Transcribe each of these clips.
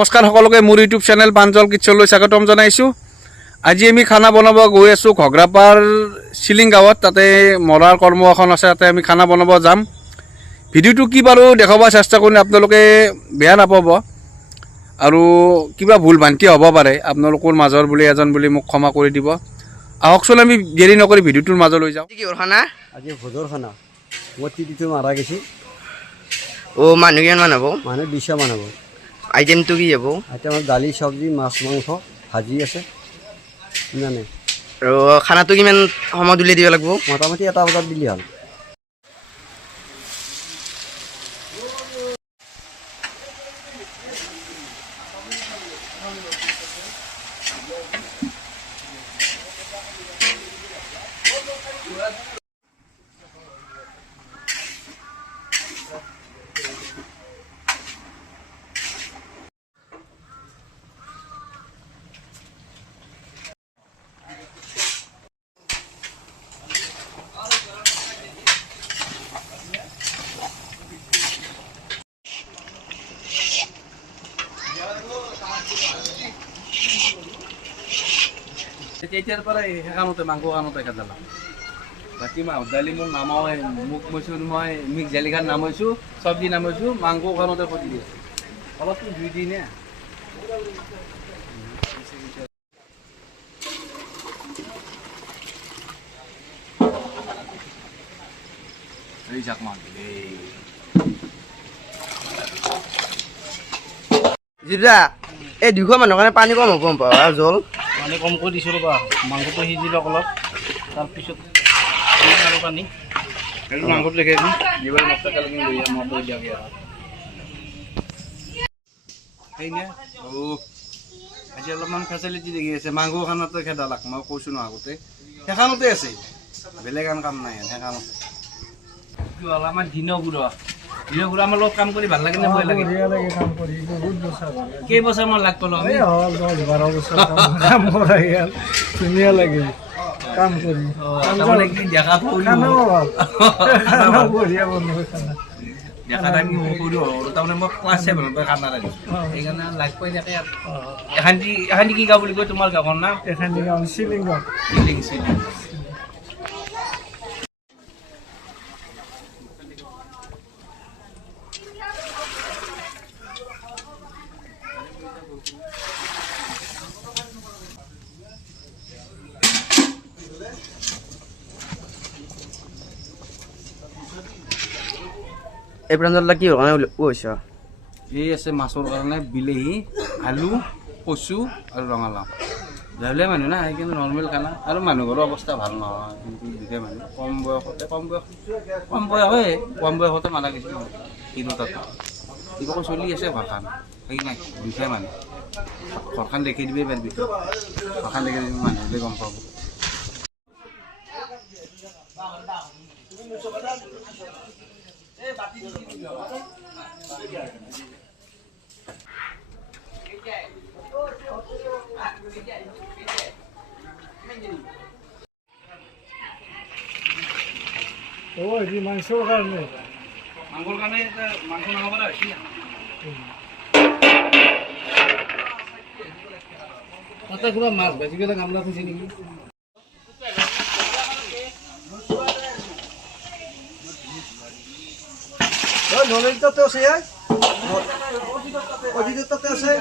নমস্কাৰ সকলোকে মোৰ ইউটিউব চেনেল পাঞ্জল কিটচনলৈ স্বাগতম জনাইছোঁ। আজি আমি খানা বনাব গৈ আছোঁ ঘগ্ৰাপাৰ চিলিং গাঁৱত। তাতে মৰাৰ কৰ্ম এখন আছে, তাতে আমি খানা বনাব যাম। ভিডিঅ'টো কি বাৰু দেখাব চেষ্টা কৰিম, আপোনালোকে বেয়া নাপাব আৰু কিবা ভুল ভ্ৰান্তি হ'ব পাৰে আপোনালোকৰ মাজৰ বুলি এজন বুলি মোক ক্ষমা কৰি দিব। আহকচোন আমি দেৰি নকৰি ভিডিঅ'টোৰ মাজলৈ যাওঁ। কি খানা আজি ভোজৰ খানা মই তিৰিটো মাৰা গৈছে। মানুহ কিমান হ'ব? মানুহ 200 মান হ'ব। আইটেমটো কি হ'ব? আইটেমত দালি, চব্জি, মাছ, মাংস, ভাজি আছে ইমানে। আৰু খানাটো কিমান সময়ত উলিয়াই দিব লাগিব? মোটামুটি 1 বজাত দিলে হ'ল। তেতিয়াৰ পৰা সেইখনতে মাংস খানতে খেদালাম। বাকী মাছ দালি মোক নামাওৱে, মোক কৈছোঁ মই মিক্স দালিখান নামাইছোঁ, চব্জি নামাইছোঁ, মাংস খানতে কৰি দি আছোঁ। অলপতো ধুই দি নে এই যাক মাছ জিৰা এই 200 মানুহৰ কাৰণে পানী কম হ'ব আৰু জল পানী কমকৈ দিছোঁ ৰ'বা, মাংসটো সিজি লওক অলপ, তাৰপিছত আৰু পানী এইটো মাংসটো দেখে যিবোৰ মছলা কালি লৈ মছলা দিয়া গিয়া সেইনে আজি অলপমান ফেচিলিটি দেখি আছে। মাংস খানতে খেদালাক, মই কৈছোঁ ন আগতে সেইখনতে আছে, বেলেগ আন কাম নাই সেইখনতে। কি হ'ল আমাৰ দিনগুৰা আমাৰ লগত কাম কৰি ভাল লাগে নে ভয় লাগে? কেইবছৰ মান লাগ পালো আমি? 10-12 বছৰ কাম কৰা ইয়াত ধুনীয়া লাগে কাম কৰি। তাৰমানে কি দেখা দেখা থাকি সৰু তাৰমানে মই ক্লাছ 7 পৰা খানা লাগিছোঁ, সেইকাৰণে লাগ পাই থাকে। এখান্তি কি গাঁও বুলি কয় তোমাৰ গাঁৱৰ নাম? এখানি গাঁও চিলিং গাঁও। চিলিং। এই প্ৰাঞ্জলটা কি কাৰণে কৈছ? এই আছে মাছৰ কাৰণে বিলাহী, আলু, কচু আৰু ৰঙালাও। যাবলৈ মানুহ না কিন্তু নৰ্মেল খানা, আৰু মানুহ ঘৰৰ অৱস্থা ভাল নহয়, কিন্তু দুটা মানুহ কম বয়সতে মাৰা গৈছিল কিন্তু তাত কিবাকৈ চলি আছে ঘৰখন। সেই নাই দুটাই মানুহ, ঘৰখন দেখি দিবি পেট ভিতৰত, ঘৰখন দেখি দিবি মানুহ হ'লে গম পাব। মাংসৰ কাৰণে মাংসৰ কাৰণে মাংস নাখাব হৈছে তাতে কিবা মাছ ভাজি পেলাই গামলা থৈছে নেকি? নলেজ তাতে আছে, অধিক তাতে আছে।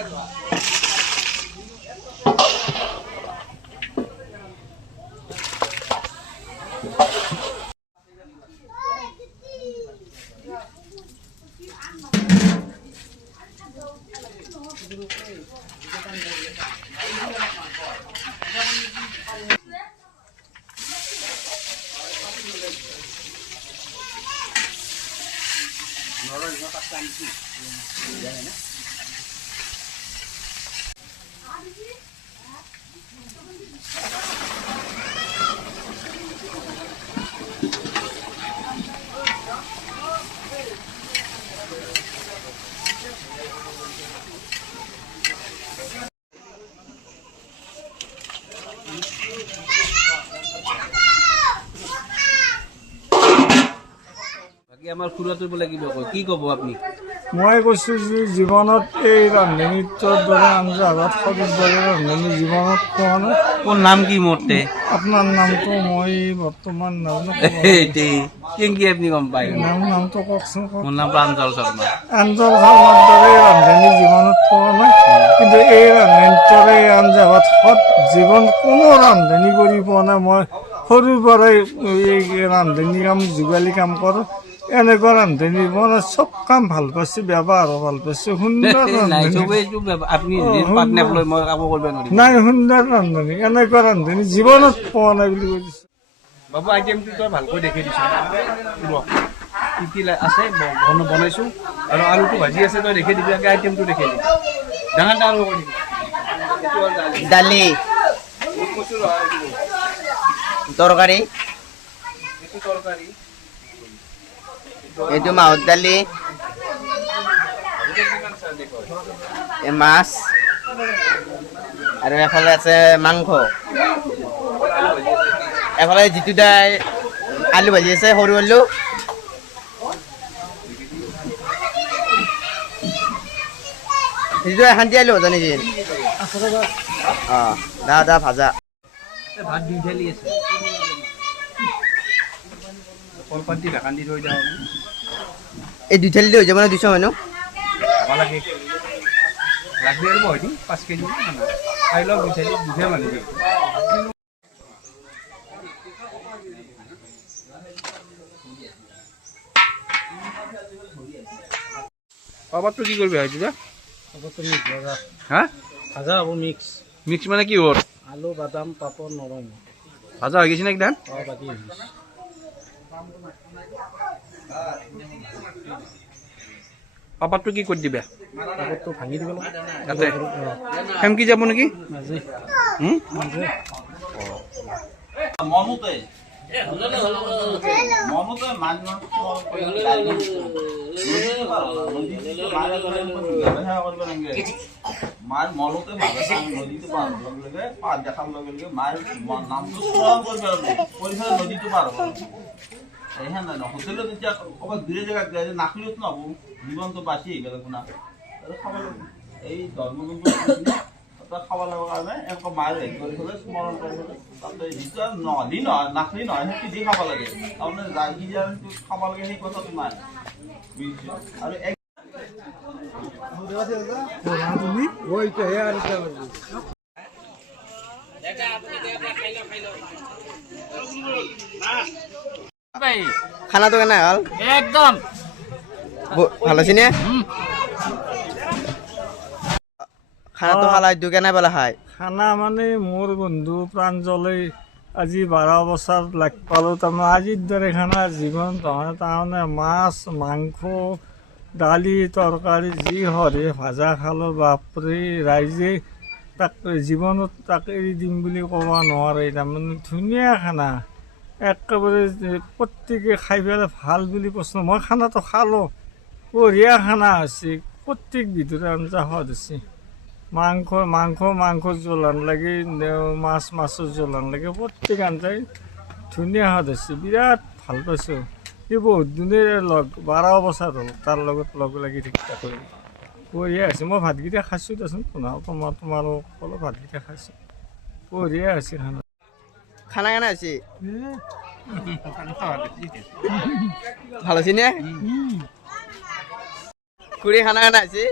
আমার খুড়াটোর বলে কি কব আপনি? মই কৈছোঁ যে জীৱনত এই ৰান্ধনীটোৰ দৰে আঞ্জা ভাত সদৃশ দৰে ৰান্ধনী জীৱনত খোৱা নাই। কোন নাম কি মোৰতে আপোনাৰ নামটো মই বৰ্তমান নাজানো। কি আপুনি গম পায় নামটো কওকচোন কওক। মোৰ নাম প্ৰাঞ্জল শৰ্মা। আঞ্জল শৰ্মাৰ দৰে ৰান্ধনী জীৱনত খোৱা নাই, কিন্তু এই ৰান্ধনীটোৰে আঞ্জা ভাত সৎ জীৱন কোনো ৰান্ধনী কৰি পোৱা নাই। মই সৰুৰ পৰাই এই ৰান্ধনী কাম যোগালী কাম কৰোঁ। এনেকুৱা ৰান্ধনী মানে চব কাম ভাল পাইছোঁ, ব্যৱহাৰো ভাল পাইছোঁ, সুন্দৰ ৰান্ধনী। আপুনি পাৰ্টনাৰ লৈ মই কাম কৰিব নোৱাৰিম। নাই, সুন্দৰ ৰান্ধনী, এনেকুৱা ৰান্ধনী জীৱনত পোৱা নাই বুলি কৈ দিছোঁ। বাবু আইটেমটো তই ভালকৈ দেখি দিছোঁ কি কি আছে বনাইছোঁ আৰু আলুটো ভাজি আছে তই দেখি দিবি আগে আইটেমটো দেখি দিবি ডাঙৰ ডাঙৰ কৰি দিবি দালি তৰকাৰী এইটো মাহৰ দালি এই মাছ আৰু এফালে আছে মাংস এফালে যিটো দাই আলু ভাজি আছে সৰু আলু যিটো এখান্তি আলু ভাজা নেকি দা ভাজা ভাত দুই ঢালি আছে কলপাত দি ঢাকান দি থৈ যাওঁ এই দুই থালি হৈ যাব না 200 মানুহ খাব লাগে লাগবে আৰু মই দিম 5 কেজি খাই লওক দুই থালি দুখে মানুহ পাপাৰটো কি কৰিবি ভাইটি হা ভাজা হ'ব মিক্স মিক্স মানে কি হ'ল আলু বাদাম পাপৰ নৰম ভাজা হৈ গৈছে নে একদম বাকী হৈ গৈছে পাপাৰটো কি কৰি দিবা পাপৰটো ভাঙি দিব লাগে তাতে সেমকি যাব নেকি মাজে মাজে মনুতে মনুতে মানুহ মাৰ মনুতে নদীটো পাৰ হ'ব লগে পাৰ দেখাৰ লগে লগে মাৰ নামটো স্মৰণ কৰিব লাগে পৰিচয় নদীটো পাৰ হ'ব এইহে নাই হোটেলত এতিয়া ক'ৰবাত দূৰে জেগাত যায় নাখলিত নহ'ব জীৱনটো বাচি আহিব আপোনাৰ খাব লাগিব এই ধৰ্মবন্ধু খাব লগা কাৰণে এনেকুৱা মাৰ হেৰি কৰি পেলাই স্মৰণ কৰি পেলাই তাতে যিটো নহলি নহয় নাখলি নহয় সেইটো দি খাব লাগে তাৰমানে যাই কি খাব লাগে সেই কথাটো নাই বুজিছোঁ আৰু খানাটো কেনে হ'ল একদম ভাল হৈছে নে খানাটো খালা কেনে পালা খাই খানা মানে মোৰ বন্ধু প্ৰাঞ্জলে আজি 12 বছৰ লাগ পালোঁ তাৰমানে আজিৰ দৰে খানা জীৱন নহয় তাৰমানে মাছ মাংস দালি তৰকাৰী যি হৰে ভাজা খালোঁ বাপৰে ৰাইজে তাক জীৱনত তাক এৰি দিম বুলি ক'ব নোৱাৰে তাৰমানে ধুনীয়া খানা একেবাৰে প্ৰত্যেকে খাই পেলাই ভাল বুলি প্ৰশ্ন মই খানাটো খালোঁ বঢ়িয়া খানা হৈছে প্ৰত্যেক বিধৰে আঞ্জা সোৱাদ হৈছে মাংস জোল লাগে মাছৰ জোল লাগে প্ৰত্যেক আঞ্জাই ধুনীয়া সোৱাদ হৈছে বিৰাট ভাল পাইছোঁ সি বহুত দিনেৰে 12 বছৰ হ'ল তাৰ লগত লগ লাগি থাকি বঢ়িয়া হৈছে মই ভাতকেইটা খাইছোঁ দেচোন তোমালোকৰ ভাতকেইটা খাইছোঁ বঢ়িয়া হৈছে খানা খানা কেনে হৈছে ভাল হৈছে নে খুৰী খানা কেনে হৈছে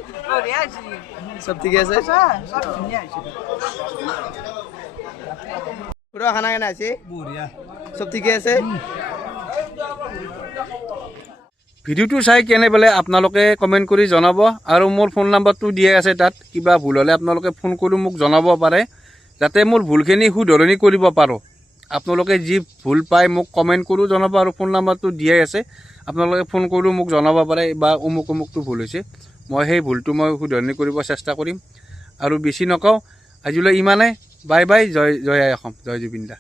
চব ঠিকে আছে খুৰা খানা কেনে হৈছে চব ঠিকে আছে ভিডিঅ'টো চাই কেনে পেলাই আপোনালোকে কমেণ্ট কৰি জনাব আৰু মোৰ ফোন নাম্বাৰটো দিয়া আছে তাত কিবা ভুল হ'লে আপোনালোকে ফোন কৰি মোক জনাব পাৰে যাতে মোৰ ভুলখিনি শুধৰণি কৰিব পাৰোঁ আপোনালোকে যি ভুল পায় মোক কমেণ্ট কৰিও জনাব আৰু ফোন নাম্বাৰটো দিয়াই আছে আপোনালোকে ফোন কৰিও মোক জনাব পাৰে বা অমুকটো ভুল হৈছে মই সেই ভুলটো মই শুধৰণি কৰিব চেষ্টা কৰিম আৰু বেছি নকওঁ আজিলৈ ইমানে বাই বাই জয় আই অসম জয় জুবিন দা।